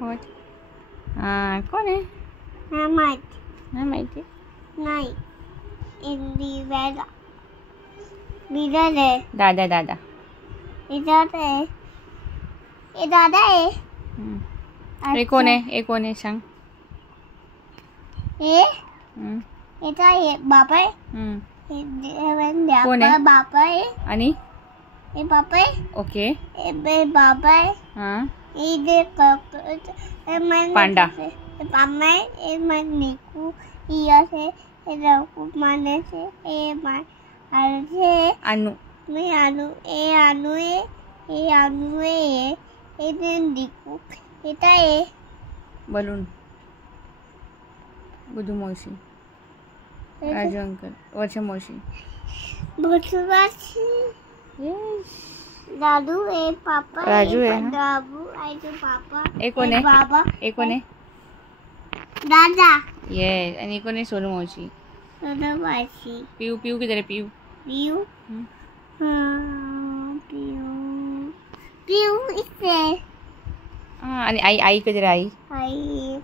What? कौन है? मैं माहिती नहीं इंडिया लीडर है दादा दादा इधर है ये दादा है ये कौन है सांग ये तो ये बाबा है कौन है बाबा है आणि ये पापा है ओके ये बाबा है हाँ ये पांडा पापा है ये मैं निकू ये से ये रघु माने से ये मैं आलू से अनु मैं आलू है ये दिन निकू ये तो ये बलून गुडू मौसी राजू अंकल वर्षा मौसी यस दादू है पापा राजू है दादू है पापा एक कौन है बाबा एक कौन है दादा यस आणि एक कौन है सोनू मौसी दादा मासी पीयू पीयू किधर है पीयू पीयू पीयू इससे हाँ आणि आई आई किधर है आई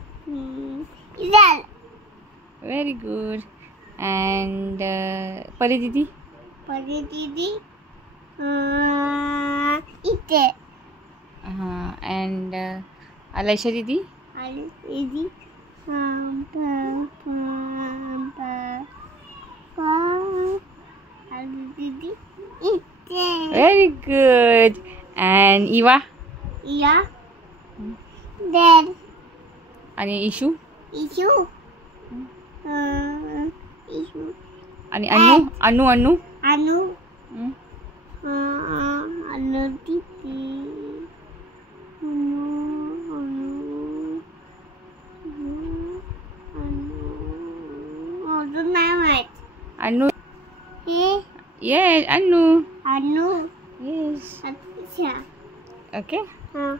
इधर वेरी गुड एंड परी दीदी इथे हाँ एंड अलाइशा दीदी दीदी दीदी इथे वेरी गुड एंड इवा या डैड आणि इशू इशू आणि अनु अनु अनु अनु अनु दीदी अनु ये अनु अनु यस अच्छा ओके हाँ